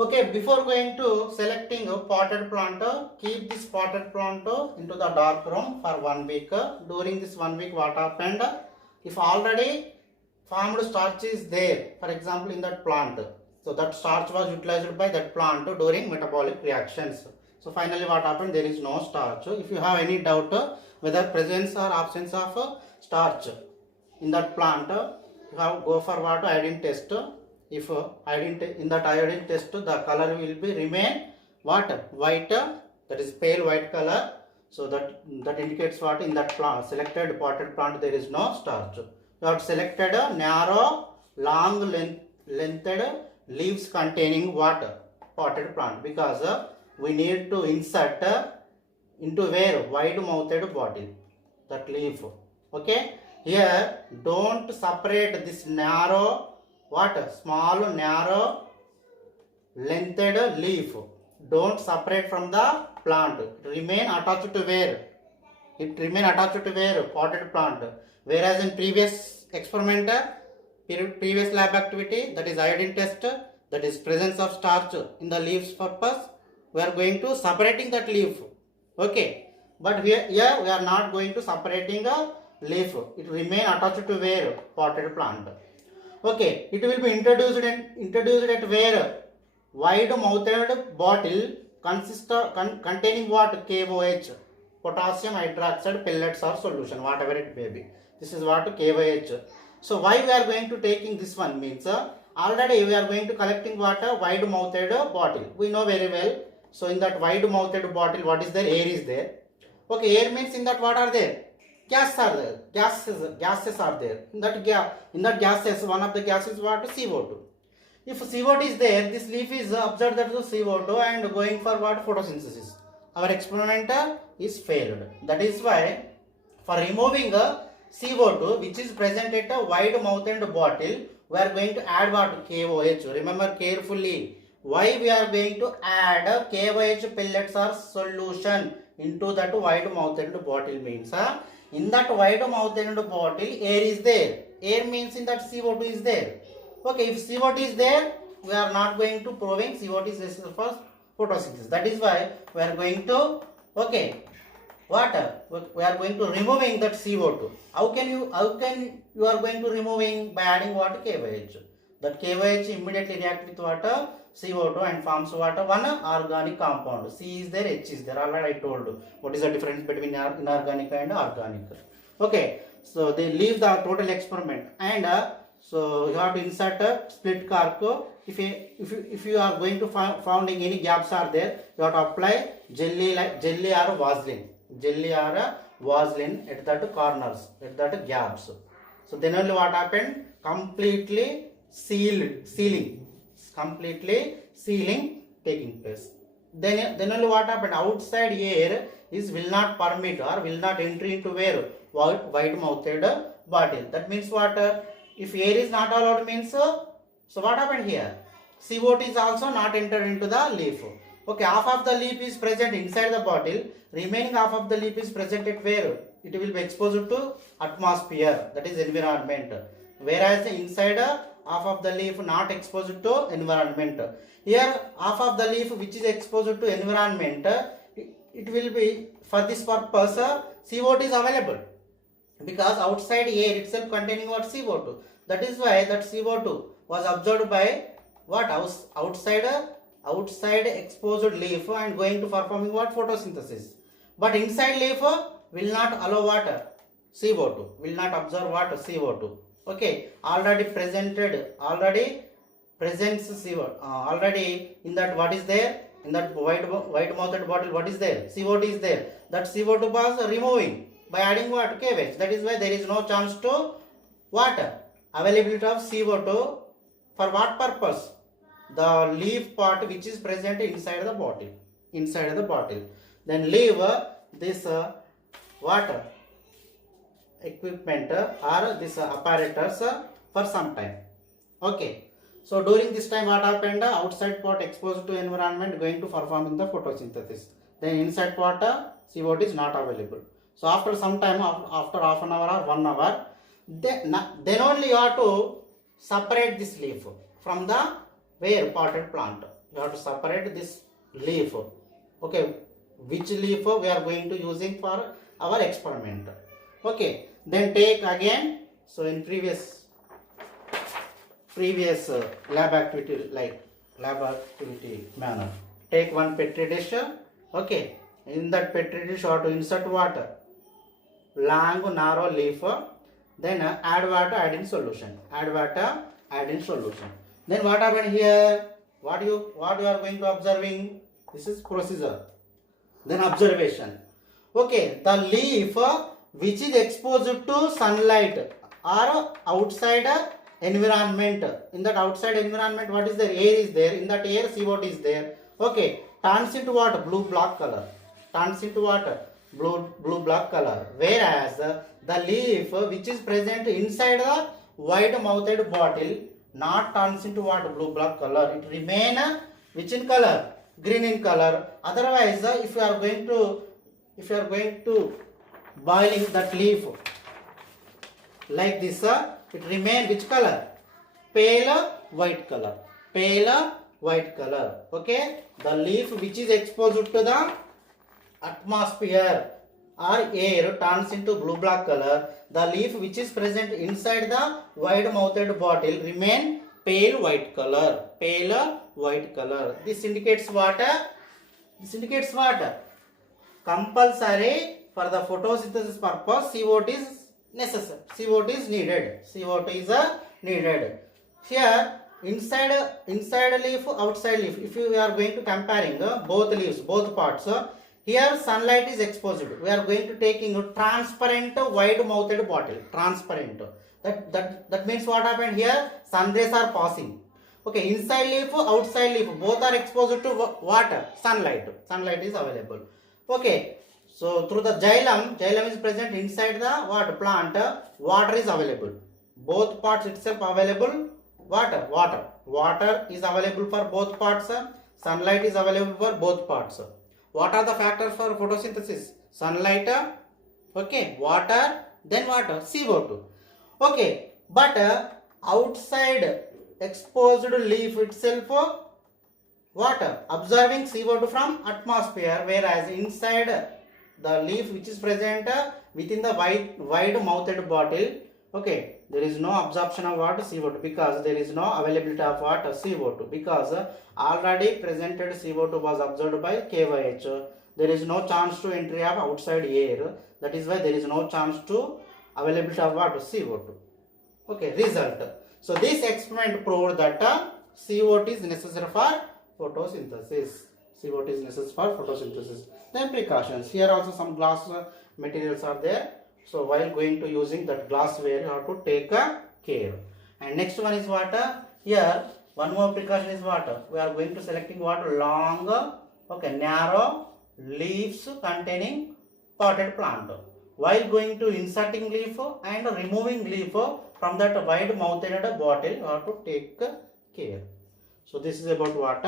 Okay, before going to selecting a potted plant, keep this potted plant into the dark room for 1 week. During this 1 week, what happened? If already formed starch is there, for example, in that plant, so that starch was utilized by that plant during metabolic reactions. So finally, what happened? There is no starch. If you have any doubt whether presence or absence of starch in that plant, you have go for what iodine test. If iodine in that iodine test, the color will be remain what white, that is pale white color. So that indicates what in that plant selected potted plant there is no starch. You have selected a narrow long lengthed leaves containing water potted plant, because we need to insert into where wide mouthed bottle that leaf. Okay, here don't separate this narrow what small narrow lengthed leaf, don't separate from the plant, remain attached to where it remain attached to where potted plant. Whereas in previous experiment, previous lab activity, that is iodine test, that is presence of starch in the leaves purpose, we are going to separating that leaf. Okay, but here we are not going to separating a leaf, it remain attached to where potted plant. Okay, it will be introduced at where wide mouthed bottle containing what KOH, potassium hydroxide pellets or solution, whatever it may be. This is what KOH. So why we are going to taking this one means already we are going to collecting water wide mouthed bottle, we know very well. So in that wide mouthed bottle, what is there? Air is there. Okay, air means in that what are there? Gases are there. Gases are there. In that gases, one of the gases what? CO2. If CO2 is there, this leaf is observed that the CO2 and going for what? Photosynthesis. Our experiment is failed. That is why for removing CO2 which is present at a wide mouthed bottle, we are going to add what? KOH. Remember carefully. Why we are going to add KOH pellets or solution into that wide mouthed bottle means in that wide mouthed bottle air is there. Air means in that CO2 is there. Okay, if CO2 is there, we are not going to proving CO2 is necessary for photosynthesis. That is why we are going to okay water. We are going to removing that CO2. How can you are going to removing by adding what? KOH. That KOH immediately react with water CO2 and forms water one organic compound. C is there, H is there. Already I told you what is the difference between inorganic and organic. Okay, so they leave the total experiment and so you have to insert a split cork. If you are going to finding any gaps are there, you have to apply jelly or Vaseline at that corners, at that gaps. So then only what happened? Completely sealing taking place. Then only what happened? Outside air is will not permit or will not enter into where wide mouthed bottle. That means what? If air is not allowed means so what happened here? CO2 is also not entered into the leaf. Okay, half of the leaf is present inside the bottle, remaining half of the leaf is present at where? It will be exposed to atmosphere, that is environment. Whereas inside half of the leaf not exposed to environment. Here half of the leaf which is exposed to environment, it will be for this purpose CO2 is available, because outside air itself containing what? CO2. That is why that CO2 was observed by what? Outside exposed leaf and going to performing what? Photosynthesis. But inside leaf will not allow water, CO2 will not absorb water, CO2. Okay, already presents CO2 already in that what is there? In that wide mouthed bottle what is there? CO2 is there. That CO2 was removing by adding what? KOH. That is why there is no chance to water availability of CO2. For what purpose? The leaf part which is present inside the bottle. Then leave this water equipment or this apparatus for some time. Okay, so during this time what happened? Outside pot exposed to environment going to performing the photosynthesis. Then inside pot CO2 is not available. So after some time, after half an hour or 1 hour, then only you have to separate this leaf from the where potted plant. you have to separate this leaf. Okay, which leaf we are going to using for our experiment. Okay, then take again. So in previous lab activity, like lab activity manner, take one petri dish. Okay, in that petri dish you have to insert water, long narrow leaf, then add water, add in solution, add water, add in solution. Then what happened here? What you are going to observing? This is procedure. Then observation. Okay, the leaf which is exposed to sunlight or outside environment. In that outside environment, what is there? Air is there. In that air, CO2 is there. Okay, turns into what? Blue black color. Turns into what? Blue black color. Whereas the leaf which is present inside the wide mouthed bottle not turns into what? Blue black color. It remain which in color? Green in color. Otherwise, if you are going to boiling that leaf like this, it remain which color? Pale white color. Pale white color. Okay, the leaf which is exposed to the atmosphere or air turns into blue black color. The leaf which is present inside the wide mouthed bottle remain pale white color. Pale white color. This indicates what? This indicates what? Compulsory for the photosynthesis purpose, CO2 is necessary. CO2 is needed. CO2 is needed. Here inside leaf, outside leaf. If you are going to comparing both leaves, both parts, here sunlight is exposed. We are going to taking a transparent wide mouthed bottle. Transparent. That means what happened here? Sun rays are passing. Okay, inside leaf, outside leaf, both are exposed to water, sunlight. Sunlight is available. Okay, so through the xylem is present inside the what? Plant, water is available. Both parts itself available. Water is available for both parts. Sunlight is available for both parts. What are the factors for photosynthesis? Sunlight, okay, water, then water, CO2. Okay, but outside exposed leaf itself, what? Observing CO2 from atmosphere, whereas inside the leaf which is present within the wide mouthed bottle, okay, there is no absorption of what? CO2, because there is no availability of what? CO2, because already presented CO2 was absorbed by KYH. There is no chance to entry of outside air. That is why there is no chance to availability of what? CO2. Okay, result. So this experiment proved that CO2 is necessary for photosynthesis. CO2 is necessary for photosynthesis. Then precautions. Here also some glass materials are there. So while going to using that glassware, you have to take care. And next one is what? Here one more precaution is what? We are going to selecting what? Long, okay, narrow leaves containing potted plant. While going to inserting leaf and removing leaf from that wide mouthed bottle, you have to take care. So this is about what?